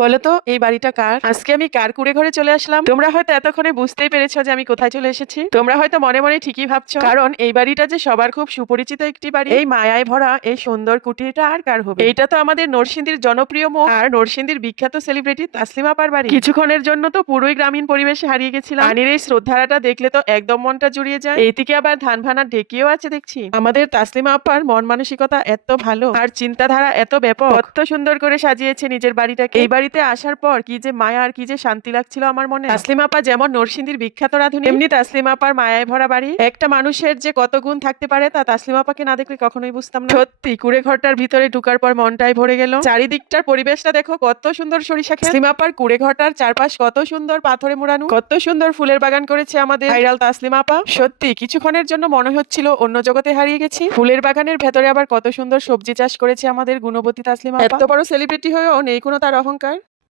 বলো তো এই বাড়িটা কার? আজকে আমি কার কুড়ে ঘরে চলে আসলাম? তোমরা হয়তো এতক্ষণে বুঝতেই পেরেছ যে আমি কোথায় চলে এসেছি। তোমরা হয়তো মনে মনে ঠিকই ভাবছ। কারণ এই বাড়িটা যে সবার খুব সুপরিচিত একটি বাড়ি, এই মায়ায় ভরা এই সুন্দর কুটিরটা আর কার হবে? এইটা তো আমাদের নরসিংদীর জনপ্রিয় মুখ আর নরসিংদীর বিখ্যাত সেলিব্রিটি তাসলিমা আপার বাড়ি। কিছুক্ষণের জন্য তো পুরোই গ্রামীণ পরিবেশে হারিয়ে গেছিলাম। পানির এই শ্রদ্ধারাটা দেখলে তো একদম মনটা জুড়িয়ে যায়। এইদিকে আবার ধান ভানার ঢেকিও আছে দেখছি। আমাদের তাসলিমা আপার মন মানসিকতা এত ভালো, আর চিন্তাধারা এত ব্যাপক, কত সুন্দর করে সাজিয়েছে নিজের বাড়িটাকে। এই বাড়িতে আসার পর কি যে মায়া আর কি যে শান্তি লাগছিল আমার মনে? তাসলিম আপা যেমন নরসিংদীর বিখ্যাত রাধুনী এমনি তাসলিম আপার মায়ায় ভরা বাড়ি। একটা মানুষের যে কত গুণ থাকতে পারে তা তাসলিম আপাকে না দেখলে কখনোই বুঝতাম না। সত্যি কুড়ে ঘরটার ভিতরে ঢুকার পর মনটাই ভরে গেল। চারিদিকটার পরিবেশটা দেখো কত সুন্দর সরিষা খেত। তাসলিম আপার কুড়ে ঘরটার চারপাশ কত সুন্দর পাথরে মোড়ানো। কত সুন্দর ফুলের বাগান করেছে আমাদের। ভাইরাল তাসলিম আপা। সত্যি কিছুক্ষণের জন্য মনে হচ্ছিল অন্য জগতে হারিয়ে গেছি। ফুলের বাগানের ভেতরে আবার কত সুন্দর সবজি চাষ করেছে আমাদের গুণবতী তাসলিম আপা। এত বড় সেলিব্রিটি হয়েও নেই কোনো তার অহংকার।